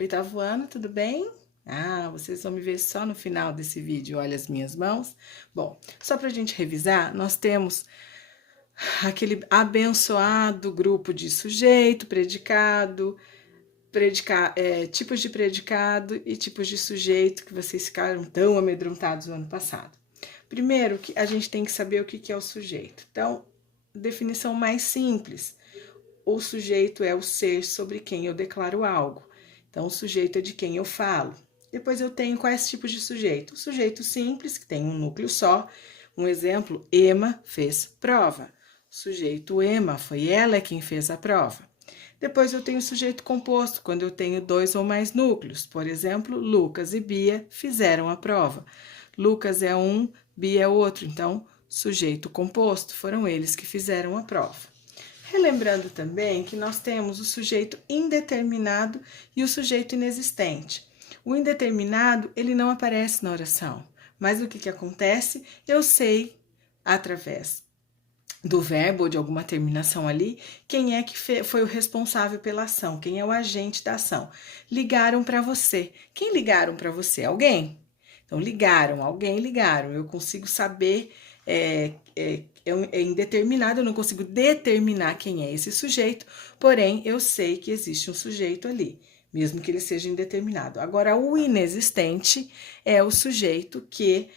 Oitavo ano, tudo bem? Ah, vocês vão me ver só no final desse vídeo, olha as minhas mãos. Bom, só para a gente revisar, nós temos aquele abençoado grupo de sujeito, predicado, tipos de predicado e tipos de sujeito que vocês ficaram tão amedrontados no ano passado. Primeiro, que a gente tem que saber o que é o sujeito. Então, definição mais simples. O sujeito é o ser sobre quem eu declaro algo. Então, o sujeito é de quem eu falo. Depois eu tenho quais tipos de sujeito? O sujeito simples, que tem um núcleo só. Um exemplo, Emma fez prova. O sujeito Emma, foi ela quem fez a prova. Depois eu tenho o sujeito composto, quando eu tenho dois ou mais núcleos. Por exemplo, Lucas e Bia fizeram a prova. Lucas é um, Bia é outro. Então, sujeito composto, foram eles que fizeram a prova. Relembrando também que nós temos o sujeito indeterminado e o sujeito inexistente. O indeterminado, ele não aparece na oração, mas o que acontece? Eu sei, através do verbo ou de alguma terminação ali, quem é que foi o responsável pela ação, quem é o agente da ação. Ligaram para você. Quem ligaram para você? Alguém? Então, alguém ligaram. Eu consigo saber, é indeterminado, eu não consigo determinar quem é esse sujeito, porém, eu sei que existe um sujeito ali, mesmo que ele seja indeterminado. Agora, o inexistente é o sujeito que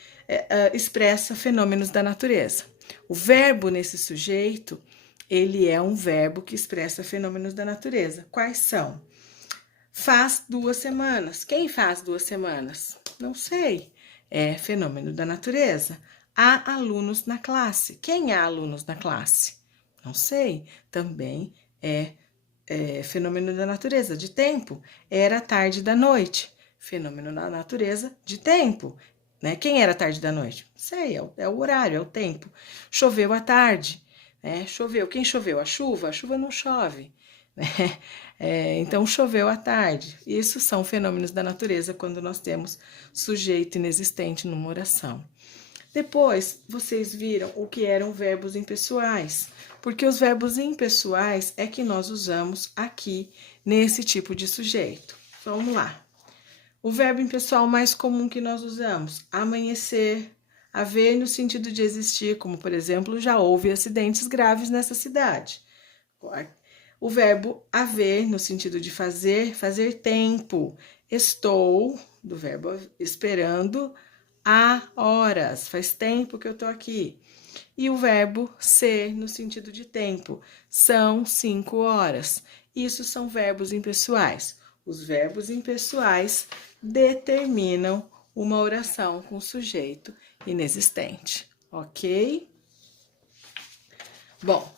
expressa fenômenos da natureza. O verbo nesse sujeito, ele é um verbo que expressa fenômenos da natureza. Quais são? Faz 2 semanas. Quem faz 2 semanas? Não sei. É fenômeno da natureza. Há alunos na classe. Quem há alunos na classe? Não sei. Também é fenômeno da natureza, de tempo. Era a tarde da noite. Fenômeno da natureza, de tempo. Né? Quem era a tarde da noite? Não sei, é o horário, é o tempo. Choveu à tarde. Né? Choveu. Quem choveu? A chuva? A chuva não chove. Né? Então, choveu à tarde. Isso são fenômenos da natureza quando nós temos sujeito inexistente numa oração. Depois, vocês viram o que eram verbos impessoais, porque os verbos impessoais é que nós usamos aqui nesse tipo de sujeito. Vamos lá. O verbo impessoal mais comum que nós usamos, amanhecer, haver no sentido de existir, como por exemplo, já houve acidentes graves nessa cidade. O verbo haver, no sentido de fazer, fazer tempo. Estou, do verbo esperando, há horas, faz tempo que eu tô aqui. E o verbo ser, no sentido de tempo, são 5 horas. Isso são verbos impessoais. Os verbos impessoais determinam uma oração com sujeito inexistente, ok? Bom,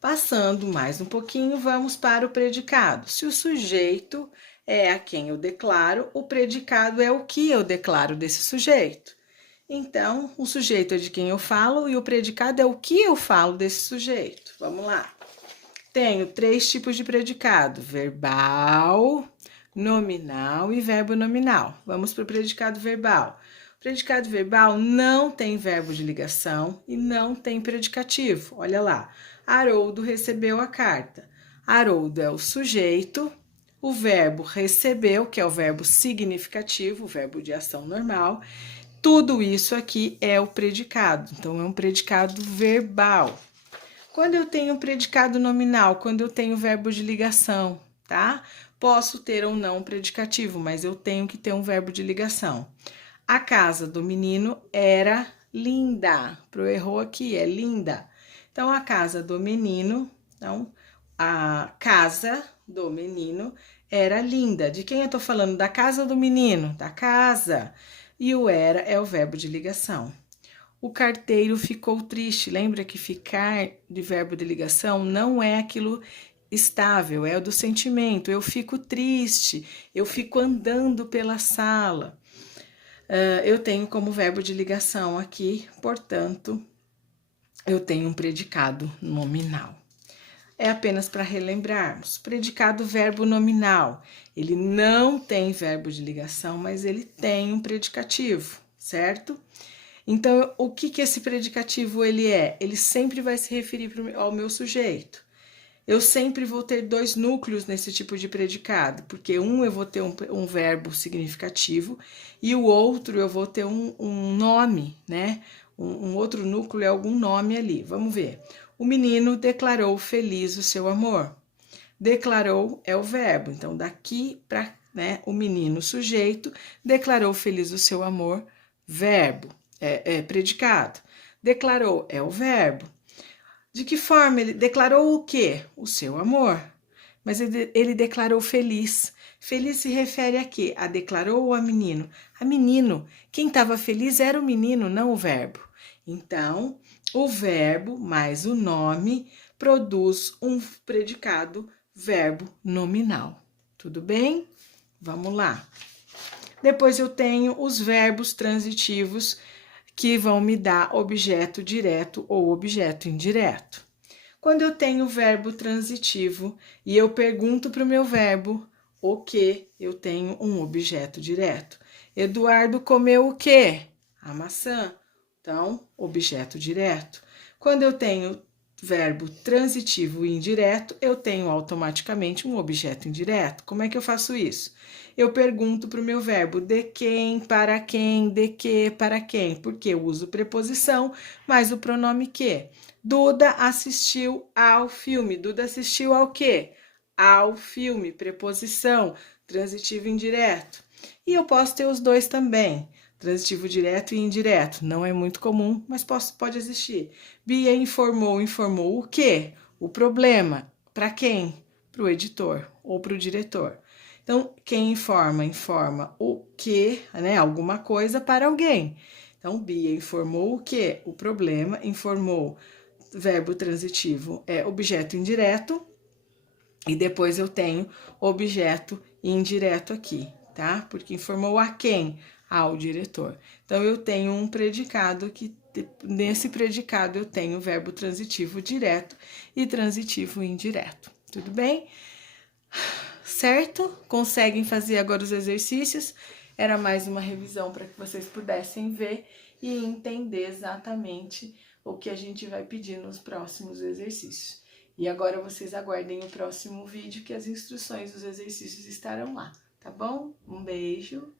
passando mais um pouquinho, vamos para o predicado. Se o sujeito é a quem eu declaro, o predicado é o que eu declaro desse sujeito. Então, o sujeito é de quem eu falo e o predicado é o que eu falo desse sujeito. Vamos lá. Tenho 3 tipos de predicado: verbal, nominal e verbo nominal. Vamos para o predicado verbal. O predicado verbal não tem verbo de ligação e não tem predicativo. Olha lá. Haroldo recebeu a carta. Haroldo é o sujeito, o verbo recebeu, que é o verbo significativo, o verbo de ação normal. Tudo isso aqui é o predicado, então é um predicado verbal. Quando eu tenho predicado nominal, quando eu tenho verbo de ligação, tá? Posso ter ou não um predicativo, mas eu tenho que ter um verbo de ligação. A casa do menino era linda. Pro errou aqui, é linda. Então, a casa do menino, então, a casa do menino era linda. De quem eu tô falando? Da casa do menino, da casa. E o era é o verbo de ligação. O carteiro ficou triste. Lembra que ficar de verbo de ligação não é aquilo estável, é o do sentimento. Eu fico triste, eu fico andando pela sala. Eu tenho como verbo de ligação aqui, portanto, eu tenho um predicado nominal. É apenas para relembrarmos. Predicado verbo nominal. Ele não tem verbo de ligação, mas ele tem um predicativo, certo? Então, o que esse predicativo ele é? Ele sempre vai se referir ao meu sujeito. eu sempre vou ter dois núcleos nesse tipo de predicado, porque eu vou ter um verbo significativo e o outro eu vou ter um nome, né? Um outro núcleo é algum nome ali. Vamos ver. O menino declarou feliz o seu amor. Declarou é o verbo, então daqui para, né, o menino sujeito declarou feliz o seu amor, verbo, é predicado. Declarou é o verbo. De que forma ele declarou o quê? O seu amor. Mas ele declarou feliz. Feliz se refere a quê? A declarou ou a menino? A menino. Quem estava feliz era o menino, não o verbo. Então, o verbo mais o nome produz um predicado verbo nominal. Tudo bem? Vamos lá. Depois eu tenho os verbos transitivos que vão me dar objeto direto ou objeto indireto. Quando eu tenho o verbo transitivo e eu pergunto para o meu verbo o que, eu tenho um objeto direto. Eduardo comeu o quê? A maçã. Então, objeto direto. Quando eu tenho verbo transitivo e indireto, eu tenho automaticamente um objeto indireto. Como é que eu faço isso? Eu pergunto para o meu verbo de quem, para quem, de que, para quem, porque eu uso preposição mais o pronome que. Duda assistiu ao filme. Duda assistiu ao quê? Ao filme, preposição, transitivo indireto. E eu posso ter os dois também, transitivo direto e indireto. Não é muito comum, mas pode existir. Bia informou o quê? O problema. Para quem? Para o editor ou para o diretor. Então, quem informa o que, né? Alguma coisa para alguém. Então, Bia informou o quê? O problema, informou verbo transitivo é objeto indireto, e depois eu tenho objeto indireto aqui, tá? Porque informou a quem? Ao diretor. Então, eu tenho um predicado que, nesse predicado, eu tenho verbo transitivo direto e transitivo indireto. Tudo bem? Certo? Conseguem fazer agora os exercícios? Era mais uma revisão para que vocês pudessem ver e entender exatamente o que a gente vai pedir nos próximos exercícios. E agora vocês aguardem o próximo vídeo que as instruções dos exercícios estarão lá, tá bom? Um beijo!